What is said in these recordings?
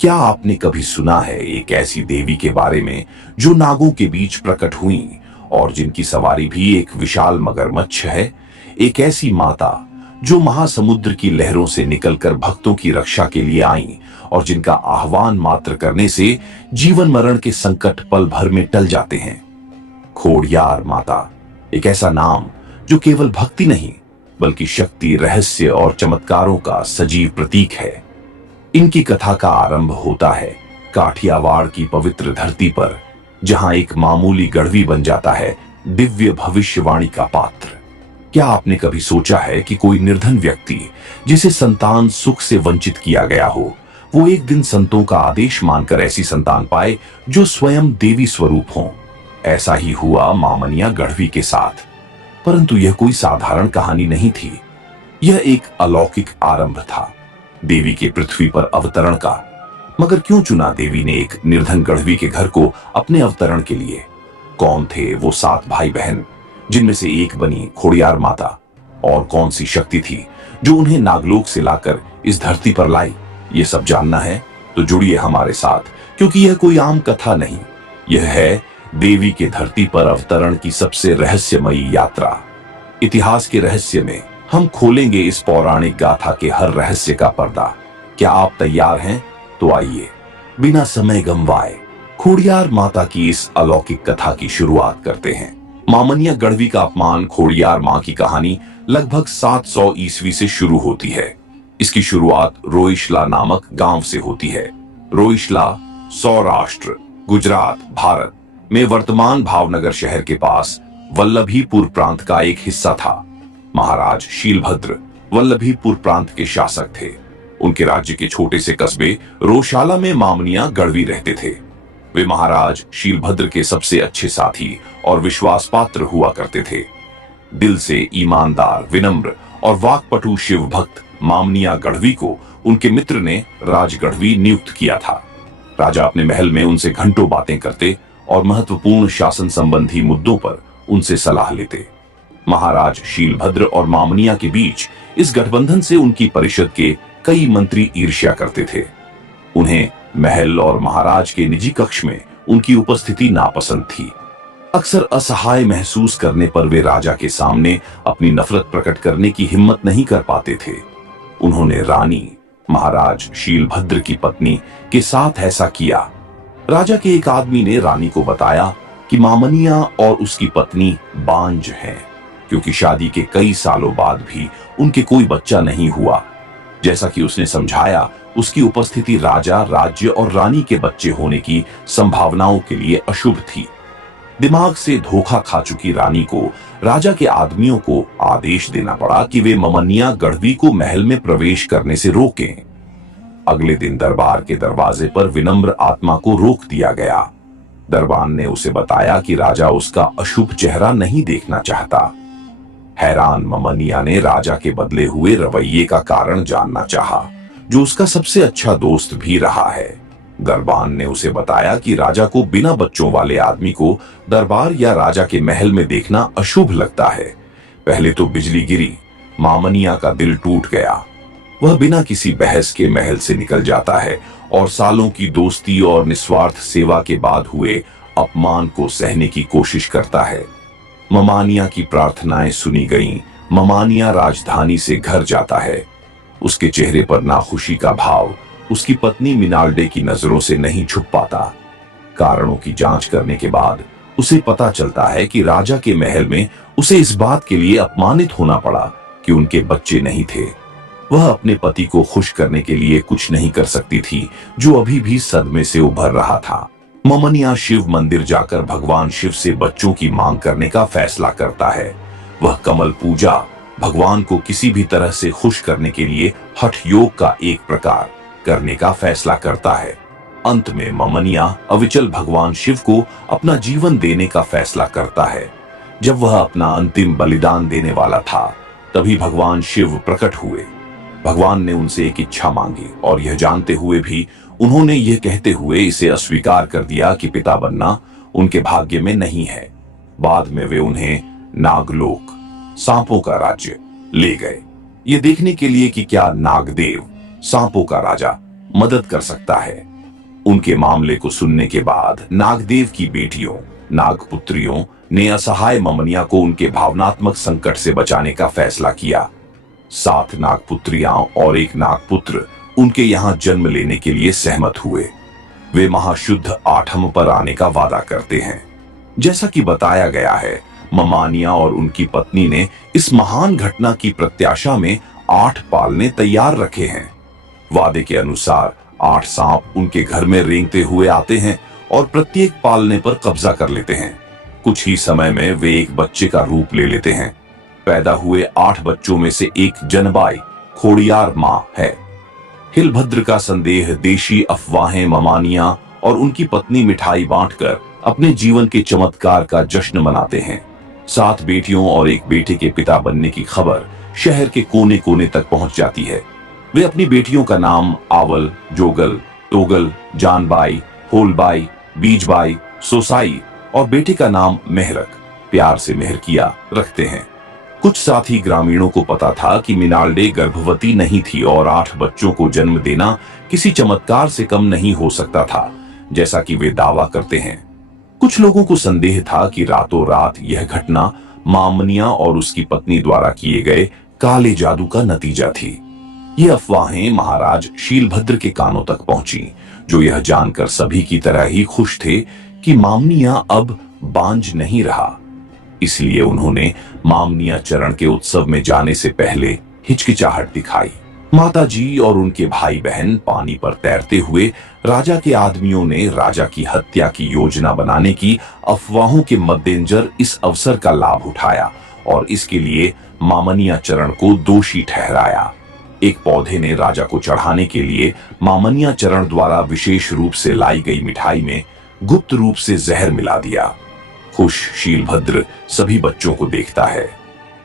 क्या आपने कभी सुना है एक ऐसी देवी के बारे में जो नागों के बीच प्रकट हुई और जिनकी सवारी भी एक विशाल मगरमच्छ है? एक ऐसी माता जो महासमुद्र की लहरों से निकलकर भक्तों की रक्षा के लिए आई और जिनका आह्वान मात्र करने से जीवन मरण के संकट पल भर में टल जाते हैं। खोड़ियार माता, एक ऐसा नाम जो केवल भक्ति नहीं बल्कि शक्ति, रहस्य और चमत्कारों का सजीव प्रतीक है। इनकी कथा का आरंभ होता है काठियावाड़ की पवित्र धरती पर, जहां एक मामूली गढ़वी बन जाता है दिव्य भविष्यवाणी का पात्र। क्या आपने कभी सोचा है कि कोई निर्धन व्यक्ति जिसे संतान सुख से वंचित किया गया हो, वो एक दिन संतों का आदेश मानकर ऐसी संतान पाए जो स्वयं देवी स्वरूप हो? ऐसा ही हुआ मामनिया गढ़वी के साथ। परंतु यह कोई साधारण कहानी नहीं थी, यह एक अलौकिक आरंभ था देवी के पृथ्वी पर अवतरण का। मगर क्यों चुना देवी ने एक निर्धन गढ़वी के घर को अपने अवतरण के लिए? कौन थे वो 7 भाई बहन जिनमें से एक बनी खोड़ियार माता? और कौन सी शक्ति थी जो उन्हें नागलोक से लाकर इस धरती पर लाई? ये सब जानना है तो जुड़िए हमारे साथ, क्योंकि यह कोई आम कथा नहीं, यह है देवी के धरती पर अवतरण की सबसे रहस्यमयी यात्रा। इतिहास के रहस्य में हम खोलेंगे इस पौराणिक गाथा के हर रहस्य का पर्दा। क्या आप तैयार हैं? तो आइए बिना समय गंवाए खोड़ियार माता की इस अलौकिक कथा की शुरुआत करते हैं। मामनिया गढ़वी का अपमान खोड़ियार मां की कहानी लगभग 700 ईस्वी से शुरू होती है। इसकी शुरुआत रोइशला नामक गांव से होती है। रोइशला सौराष्ट्र, गुजरात, भारत में वर्तमान भावनगर शहर के पास वल्लभीपुर प्रांत का एक हिस्सा था। महाराज शीलभद्र वल्लभीपुर प्रांत के शासक थे। उनके राज्य के छोटे से कस्बे रोशाला में मामनिया गढ़वी रहते थे। वे महाराज शीलभद्र के सबसे अच्छे साथी और विश्वास पात्र हुआ करते थे। दिल से ईमानदार, विनम्र और वाक्पटु शिव भक्त मामनिया गढ़वी को उनके मित्र ने राजगढ़वी नियुक्त किया था। राजा अपने महल में उनसे घंटों बातें करते और महत्वपूर्ण शासन संबंधी मुद्दों पर उनसे सलाह लेते। महाराज शीलभद्र और मामनिया के बीच इस गठबंधन से उनकी परिषद के कई मंत्री ईर्ष्या करते थे। उन्हें महल और महाराज के निजी कक्ष में उनकी उपस्थिति नापसंद थी। अक्सर असहाय महसूस करने पर वे राजा के सामने अपनी नफरत प्रकट करने की हिम्मत नहीं कर पाते थे। उन्होंने रानी, महाराज शीलभद्र की पत्नी के साथ ऐसा किया। राजा के एक आदमी ने रानी को बताया कि मामनिया और उसकी पत्नी बांझ हैं, क्योंकि शादी के कई सालों बाद भी उनके कोई बच्चा नहीं हुआ। जैसा कि उसने समझाया, उसकी उपस्थिति राजा, राज्य और रानी के बच्चे होने की संभावनाओं के लिए अशुभ थी। दिमाग से धोखा खा चुकी रानी को राजा के आदमियों को आदेश देना पड़ा कि वे मामनिया गढ़वी को महल में प्रवेश करने से रोकें। अगले दिन दरबार के दरवाजे पर विनम्र आत्मा को रोक दिया गया। दरबान ने उसे बताया कि राजा उसका अशुभ चेहरा नहीं देखना चाहता। हैरान मामनिया ने राजा के बदले हुए रवैये का कारण जानना चाहा, जो उसका सबसे अच्छा दोस्त भी रहा है। दरबान ने उसे बताया कि राजा को बिना बच्चों वाले आदमी को दरबार या राजा के महल में देखना अशुभ लगता है। पहले तो बिजली गिरी, मामनिया का दिल टूट गया। वह बिना किसी बहस के महल से निकल जाता है और सालों की दोस्ती और निस्वार्थ सेवा के बाद हुए अपमान को सहने की कोशिश करता है। मामनिया की प्रार्थनाएं सुनी गईं। मामनिया राजधानी से घर जाता है। उसके चेहरे पर नाखुशी का भाव उसकी पत्नी मिनाल्डे की नजरों से नहीं छुप पाता। कारणों की जांच करने के बाद उसे पता चलता है कि राजा के महल में उसे इस बात के लिए अपमानित होना पड़ा कि उनके बच्चे नहीं थे। वह अपने पति को खुश करने के लिए कुछ नहीं कर सकती थी, जो अभी भी सदमे से उभर रहा था। मामनिया शिव मंदिर जाकर भगवान शिव से बच्चों की मांग करने का फैसला करता है। वह कमल पूजा, भगवान को किसी भी तरह से खुश करने के लिए हठ योग का एक प्रकार करने का फैसला करता है। अंत में मामनिया अविचल भगवान शिव को अपना जीवन देने का फैसला करता है। जब वह अपना अंतिम बलिदान देने वाला था, तभी भगवान शिव प्रकट हुए। भगवान ने उनसे एक इच्छा मांगी और यह जानते हुए भी उन्होंने यह कहते हुए इसे अस्वीकार कर दिया कि पिता बनना उनके भाग्य में नहीं है। बाद में वे उन्हें नागलोक, सांपों का राज्य ले गए, ये देखने के लिए कि क्या नागदेव सांपों का राजा मदद कर सकता है। उनके मामले को सुनने के बाद नागदेव की बेटियों नागपुत्रियों ने असहाय ममनिया को उनके भावनात्मक संकट से बचाने का फैसला किया। 7 नागपुत्रियां और एक नागपुत्र उनके यहाँ जन्म लेने के लिए सहमत हुए। वे महाशुद्ध आठम पर आने का वादा करते हैं। जैसा कि बताया गया है, ममानिया और उनकी पत्नी ने इस महान घटना की प्रत्याशा में 8 पालने तैयार रखे हैं। वादे के अनुसार 8 सांप उनके घर में रेंगते हुए आते हैं और प्रत्येक पालने पर कब्जा कर लेते हैं। कुछ ही समय में वे एक बच्चे का रूप ले लेते हैं। पैदा हुए 8 बच्चों में से एक जनबाई खोड़ियार मां है। हिलभद्र का संदेह देशी अफवाहें ममानिया और उनकी पत्नी मिठाई बांटकर अपने जीवन के चमत्कार का जश्न मनाते हैं। 7 बेटियों और एक बेटे के पिता बनने की खबर शहर के कोने कोने तक पहुंच जाती है। वे अपनी बेटियों का नाम आवल, जोगल, तोगल, जानबाई, होलबाई, बीजबाई, सोसाई और बेटे का नाम मेहरक, प्यार से मेहर किया, रखते हैं। कुछ साथी ग्रामीणों को पता था कि मिनाल्डे गर्भवती नहीं थी और 8 बच्चों को जन्म देना किसी चमत्कार से कम नहीं हो सकता था, जैसा कि वे दावा करते हैं। कुछ लोगों को संदेह था कि रातों रात यह घटना मामनिया और उसकी पत्नी द्वारा किए गए काले जादू का नतीजा थी। ये अफवाहें महाराज शीलभद्र के कानों तक पहुंची, जो यह जानकर सभी की तरह ही खुश थे कि मामनिया अब बांझ नहीं रहा। इसलिए उन्होंने मामनिया चरण के उत्सव में जाने से पहले हिचकिचाहट दिखाई। माताजी और उनके भाई बहन पानी पर तैरते हुए राजा के आदमियों ने राजा की हत्या की योजना बनाने की अफवाहों के मद्देनजर इस अवसर का लाभ उठाया और इसके लिए मामनिया चरण को दोषी ठहराया। एक पौधे ने राजा को चढ़ाने के लिए मामनिया चरण द्वारा विशेष रूप से लाई गई मिठाई में गुप्त रूप से जहर मिला दिया। खुश शीलभद्र सभी बच्चों को देखता है।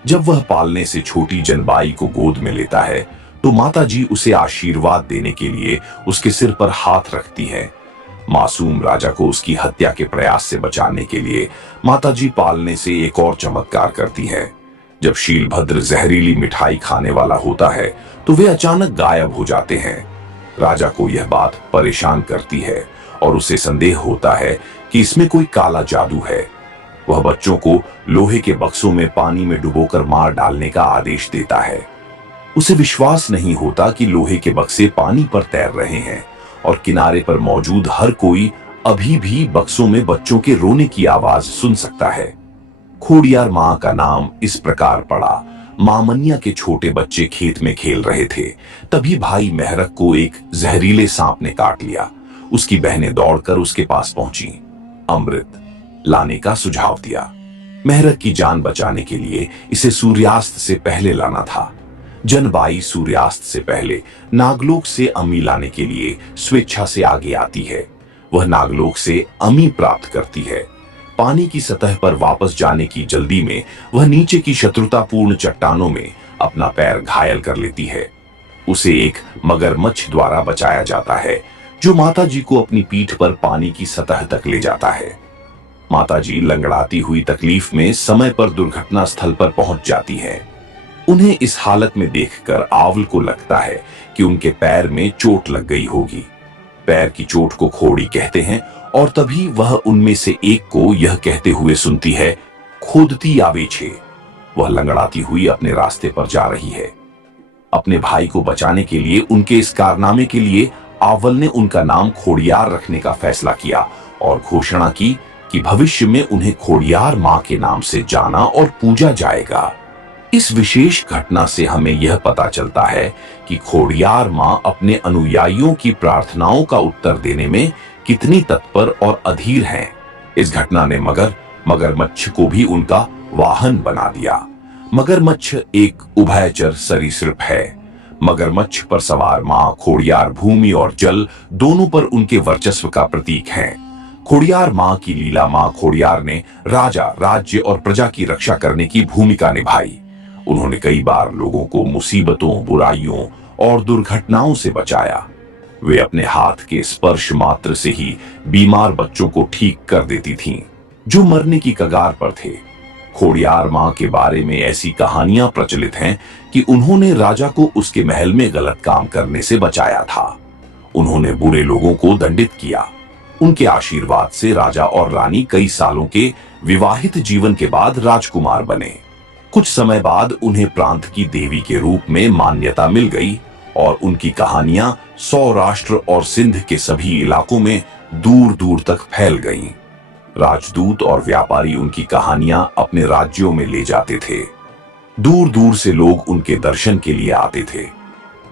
जब वह पालने से छोटी जनबाई को गोद में लेता है तो माताजी उसे आशीर्वाद देने के लिए उसके सिर पर हाथ रखती है। मासूम राजा को उसकी हत्या के प्रयास से बचाने के लिए माताजी पालने से एक और चमत्कार करती है। जब शीलभद्र जहरीली मिठाई खाने वाला होता है तो वे अचानक गायब हो जाते हैं। राजा को यह बात परेशान करती है और उसे संदेह होता है कि इसमें कोई काला जादू है। वह बच्चों को लोहे के बक्सों में पानी में डुबोकर मार डालने का आदेश देता है। उसे विश्वास नहीं होता कि लोहे के बक्से पानी पर तैर रहे हैं और किनारे पर मौजूद हर कोई अभी भी बक्सों में बच्चों के रोने की आवाज सुन सकता है। खोड़ियार मां का नाम इस प्रकार पड़ा। मामनिया के छोटे बच्चे खेत में खेल रहे थे, तभी भाई मेहरक को एक जहरीले सांप ने काट लिया। उसकी बहनें दौड़कर उसके पास पहुंची, अमृत लाने का सुझाव दिया। मेहरक की जान बचाने के लिए इसे सूर्यास्त से पहले लाना था। जनबाई सूर्यास्त से पहले नागलोक से अमी लाने के लिए स्वेच्छा से आगे आती है। वह नागलोक से अमी प्राप्त करती है। पानी की सतह पर वापस जाने की जल्दी में वह नीचे की शत्रुतापूर्ण चट्टानों में अपना पैर घायल कर लेती है। उसे एक मगरमच्छ द्वारा बचाया जाता है, जो माताजी को अपनी पीठ पर पानी की सतह तक ले जाता है। माताजी लंगड़ाती हुई तकलीफ में समय पर दुर्घटना स्थल पर पहुंच जाती है। उन्हें इस हालत में देखकर आवल को लगता है कि उनके पैर में चोट लग गई होगी। पैर की चोट को खोड़ी कहते हैं और तभी वह उनमें से एक को यह कहते हुए सुनती है, खोदती आवे छे। वह लंगड़ाती हुई अपने रास्ते पर जा रही है। अपने भाई को बचाने के लिए उनके इस कारनामे के लिए आवल ने उनका नाम खोड़ियार रखने का फैसला किया और घोषणा की कि भविष्य में उन्हें खोड़ियार मां के नाम से जाना और पूजा जाएगा। इस विशेष घटना से हमें यह पता चलता है कि खोड़ियार मां अपने अनुयायियों की प्रार्थनाओं का उत्तर देने में कितनी तत्पर और अधीर हैं। इस घटना ने मगरमच्छ को भी उनका वाहन बना दिया। मगरमच्छ एक उभयचर सरीसृप है। मगरमच्छ पर सवार मां खोड़ियार भूमि और जल दोनों पर उनके वर्चस्व का प्रतीक हैं। खोड़ियार मां की लीला मां खोड़ियार ने राजा, राज्य और प्रजा की रक्षा करने की भूमिका निभाई। उन्होंने कई बार लोगों को मुसीबतों, बुराइयों और दुर्घटनाओं से बचाया। वे अपने हाथ के स्पर्श मात्र से ही बीमार बच्चों को ठीक कर देती थीं, जो मरने की कगार पर थे। खोड़ियार मां के बारे में ऐसी कहानियां प्रचलित हैं कि उन्होंने राजा को उसके महल में गलत काम करने से बचाया था। उन्होंने बुरे लोगों को दंडित किया। उनके आशीर्वाद से राजा और रानी कई सालों के विवाहित जीवन के बाद राजकुमार बने। कुछ समय बाद उन्हें प्रांत की देवी के रूप में मान्यता मिल गई और उनकी कहानियां सौराष्ट्र और सिंध के सभी इलाकों में दूर दूर तक फैल गईं। राजदूत और व्यापारी उनकी कहानियां अपने राज्यों में ले जाते थे। दूर दूर से लोग उनके दर्शन के लिए आते थे।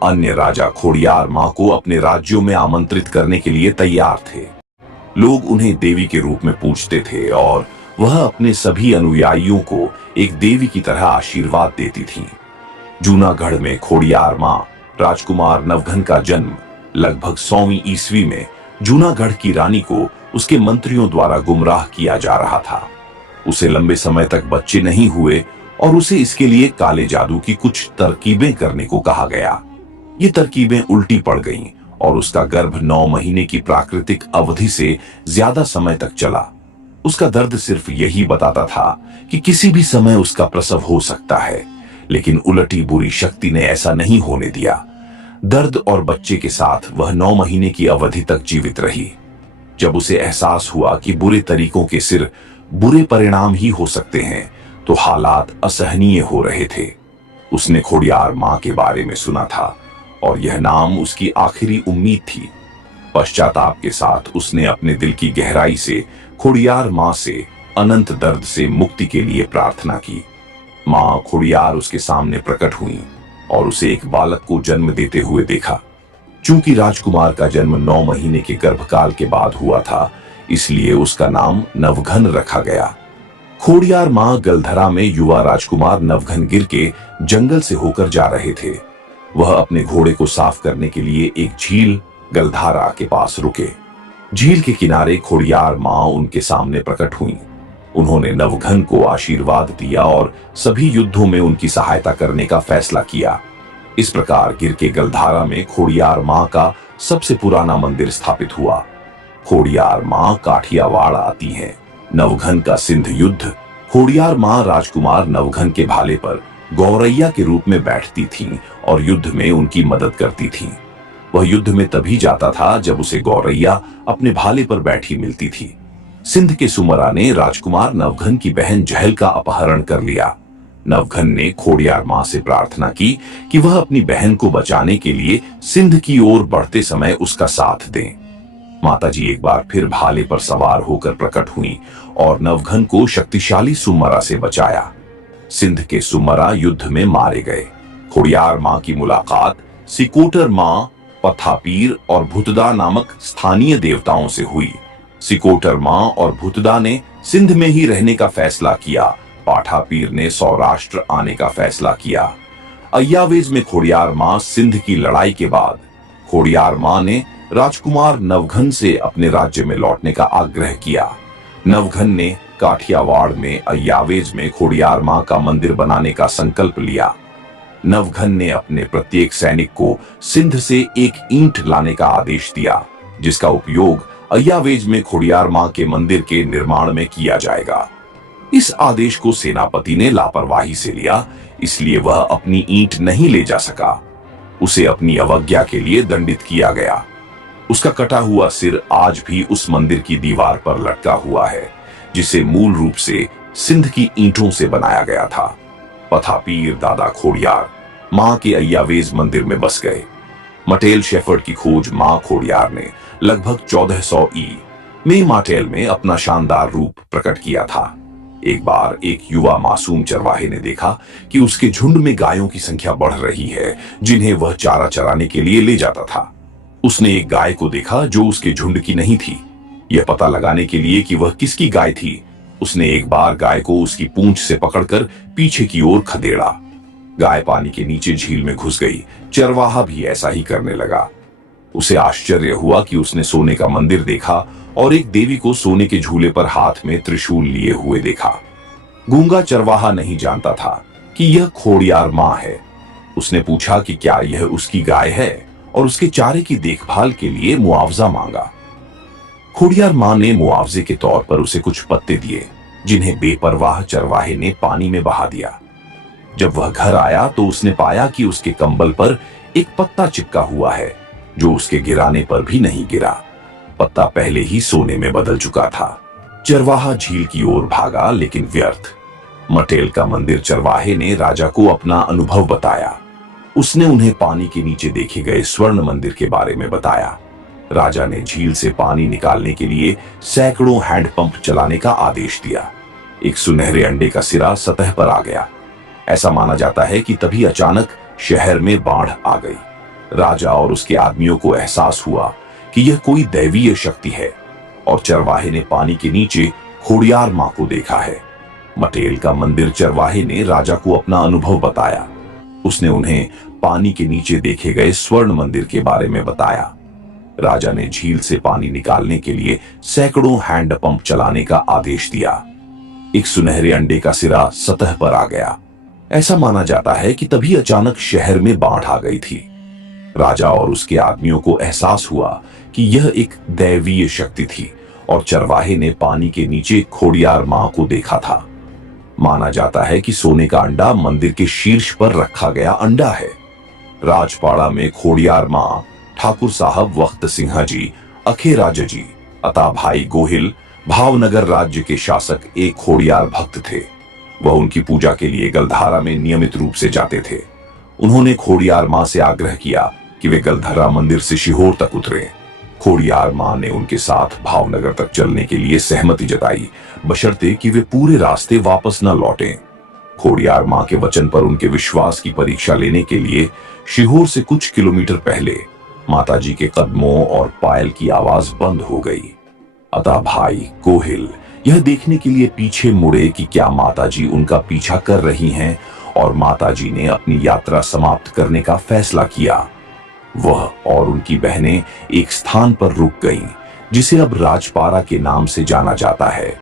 अन्य राजा खोड़ियार मां को अपने राज्यों में आमंत्रित करने के लिए तैयार थे। लोग उन्हें देवी के रूप में पूजते थे और वह अपने सभी अनुयायियों को एक देवी की तरह आशीर्वाद देती थीं। जूनागढ़ में खोड़ियार मां राजकुमार नवघन का जन्म लगभग 100वीं ईस्वी में जूनागढ़ की रानी को उसके मंत्रियों द्वारा गुमराह किया जा रहा था। उसे लंबे समय तक बच्चे नहीं हुए और उसे इसके लिए काले जादू की कुछ तरकीबें करने को कहा गया। ये तरकीबें उल्टी पड़ गईं और उसका गर्भ 9 महीने की प्राकृतिक अवधि से ज्यादा समय तक चला। उसका दर्द सिर्फ यही बताता था कि किसी भी समय उसका प्रसव हो सकता है, लेकिन उलटी बुरी शक्ति ने ऐसा नहीं होने दिया। दर्द और बच्चे के साथ वह 9 महीने की अवधि तक जीवित रही। जब उसे एहसास हुआ कि बुरे तरीकों के सिर बुरे परिणाम ही हो सकते हैं, तो हालात असहनीय हो रहे थे। उसने खोड़ियार मां के बारे में सुना था और यह नाम उसकी आखिरी उम्मीद थी। पश्चाताप के साथ उसने अपने दिल की गहराई से खोड़ियार मां से अनंत दर्द से मुक्ति के लिए प्रार्थना की। मां खोड़ियार उसके सामने प्रकट हुई और उसे एक बालक को जन्म देते हुए देखा। चूंकि राजकुमार का जन्म 9 महीने के गर्भकाल के बाद हुआ था, इसलिए उसका नाम नवघन रखा गया। खोड़ियार मां गलधरा में युवा राजकुमार नवघन गिर के जंगल से होकर जा रहे थे। वह अपने घोड़े को साफ करने के लिए एक झील गलधारा के पास रुके। झील के किनारे खोड़ियार मां उनके सामने प्रकट हुई। उन्होंने नवघन को आशीर्वाद दिया और सभी युद्धों में उनकी सहायता करने का फैसला किया। इस प्रकार गिर के गलधारा में खोड़ियार मां का सबसे पुराना मंदिर स्थापित हुआ। खोड़ियार मां काठियावाड़ आती हैं। नवघन का सिंध युद्ध, खोड़ियार मां राजकुमार नवघन के भाले पर गौरैया के रूप में बैठती थीं और युद्ध में उनकी मदद करती थीं। वह युद्ध में तभी जाता था जब उसे गौरैया अपने भाले पर बैठी मिलती थी। सिंध के सुमरा ने राजकुमार नवघन की बहन जहल का अपहरण कर लिया। नवघन ने खोड़ियार मां से प्रार्थना की कि वह अपनी बहन को बचाने के लिए सिंध की ओर बढ़ते समय उसका साथ दें। माताजी एक बार फिर भाले पर सवार होकर प्रकट हुई और नवघन को शक्तिशाली सुमरा से बचाया। सिंध के सुमरा युद्ध में मारे गए। खोड़ियार मां की मुलाकात सिकोटर मां, पथापीर और भुतदा नामक स्थानीय देवताओं से हुई। सिकोटर मां और भुतदा ने सिंध में ही रहने का फैसला किया। पाठापीर ने सौराष्ट्र आने का फैसला किया। अय्यावेज में खोड़ियार मां सिंध की लड़ाई के बाद खोड़ियार मां ने राजकुमार नवघन से अपने राज्य में लौटने का आग्रह किया। नवघन ने काठियावाड़ में अय्यावेज में खोड़ियार मां का मंदिर बनाने का संकल्प लिया। नवघन ने अपने प्रत्येक सैनिक को सिंध से एक ईंट लाने का आदेश दिया, जिसका उपयोग अय्यावेज में खोड़ियार मां के मंदिर के निर्माण में किया जाएगा। इस आदेश को सेनापति ने लापरवाही से लिया, इसलिए वह अपनी ईंट नहीं ले जा सका। उसे अपनी अवज्ञा के लिए दंडित किया गया। उसका कटा हुआ सिर आज भी उस मंदिर की दीवार पर लटका हुआ है, जिसे मूल रूप से सिंध की ईंटों से बनाया गया था। पथापीर दादा खोड़ियार मां के अय्यावेज मंदिर में बस गए। मटेल शेफर्ड की खोज मां खोड़ियार ने लगभग 1400 ई में माटेल में अपना शानदार रूप प्रकट किया था। एक बार एक युवा मासूम चरवाहे ने देखा कि उसके झुंड में गायों की संख्या बढ़ रही है, जिन्हें वह चारा चराने के लिए ले जाता था। उसने एक गाय को देखा जो उसके झुंड की नहीं थी। यह पता लगाने के लिए कि वह किसकी गाय थी, उसने एक बार गाय को उसकी पूंछ से पकड़कर पीछे की ओर खदेड़ा। गाय पानी के नीचे झील में घुस गई। चरवाहा भी ऐसा ही करने लगा। उसे आश्चर्य हुआ कि उसने सोने का मंदिर देखा और एक देवी को सोने के झूले पर हाथ में त्रिशूल लिए हुए देखा। गूंगा चरवाहा नहीं जानता था कि यह खोड़ियार मां है। उसने पूछा कि क्या यह उसकी गाय है और उसके चारे की देखभाल के लिए मुआवजा मांगा। खोड़ियार मां ने मुआवजे के तौर पर उसे कुछ पत्ते दिए, जिन्हें बेपरवाह चरवाहे ने पानी में बहा दिया। जब वह घर आया तो उसने पाया कि उसके कंबल पर एक पत्ता चिपका हुआ है, जो उसके गिराने पर भी नहीं गिरा। पत्ता पहले ही सोने में बदल चुका था। चरवाहा झील की ओर भागा, लेकिन व्यर्थ। मटेल का मंदिर चरवाहे ने राजा को अपना अनुभव बताया। उसने उन्हें पानी के नीचे देखे गए स्वर्ण मंदिर के बारे में बताया। राजा ने झील से पानी निकालने के लिए सैकड़ों हैंडपंप चलाने का आदेश दिया। एक सुनहरे अंडे का सिरा सतह पर आ गया। ऐसा माना जाता है कि तभी अचानक शहर में बाढ़ आ गई। राजा और उसके आदमियों को एहसास हुआ कि यह कोई दैवीय शक्ति है, और चरवाहे ने पानी के नीचे खोड़ियार मां को देखा है। मटेल का मंदिर चरवाहे ने राजा को अपना अनुभव बताया। उसने उन्हें पानी के नीचे देखे गए स्वर्ण मंदिर के बारे में बताया। राजा ने झील से पानी निकालने के लिए सैकड़ों हैंडपंप चलाने का आदेश दिया। एक सुनहरे अंडे का सिरा सतह पर आ गया। ऐसा माना जाता है कि तभी अचानक शहर में बाढ़ आ गई थी। राजा और उसके आदमियों को एहसास हुआ कि यह एक दैवीय शक्ति थी, और चरवाहे ने पानी के नीचे खोड़ियार मां को देखा था। माना जाता है कि सोने का अंडा मंदिर के शीर्ष पर रखा गया अंडा है। राजपाड़ा में खोड़ियार मां, ठाकुर साहब वक्त सिंह जी, अखेराज जी, अता भाई गोहिल, भावनगर राज्य के शासक एक खोड़ियार भक्त थे। वह उनकी पूजा के लिए गलधारा में नियमित रूप से जाते थे। उन्होंने खोड़ियार मां से आग्रह किया कि वे गलधारा मंदिर से शिहोर तक उतरे। खोड़ियार मां ने उनके साथ भावनगर तक चलने के लिए सहमति जताई, बशर्ते कि वे पूरे रास्ते वापस न लौटें। खोड़ियार मां के वचन पर उनके विश्वास की परीक्षा लेने के लिए शिहोर से कुछ किलोमीटर पहले माताजी के कदमों और पायल की आवाज बंद हो गई। अतः भाई गोहिल यह देखने के लिए पीछे मुड़े कि क्या माताजी उनका पीछा कर रही हैं, और माताजी ने अपनी यात्रा समाप्त करने का फैसला किया। वह और उनकी बहनें एक स्थान पर रुक गईं, जिसे अब राजपाड़ा के नाम से जाना जाता है।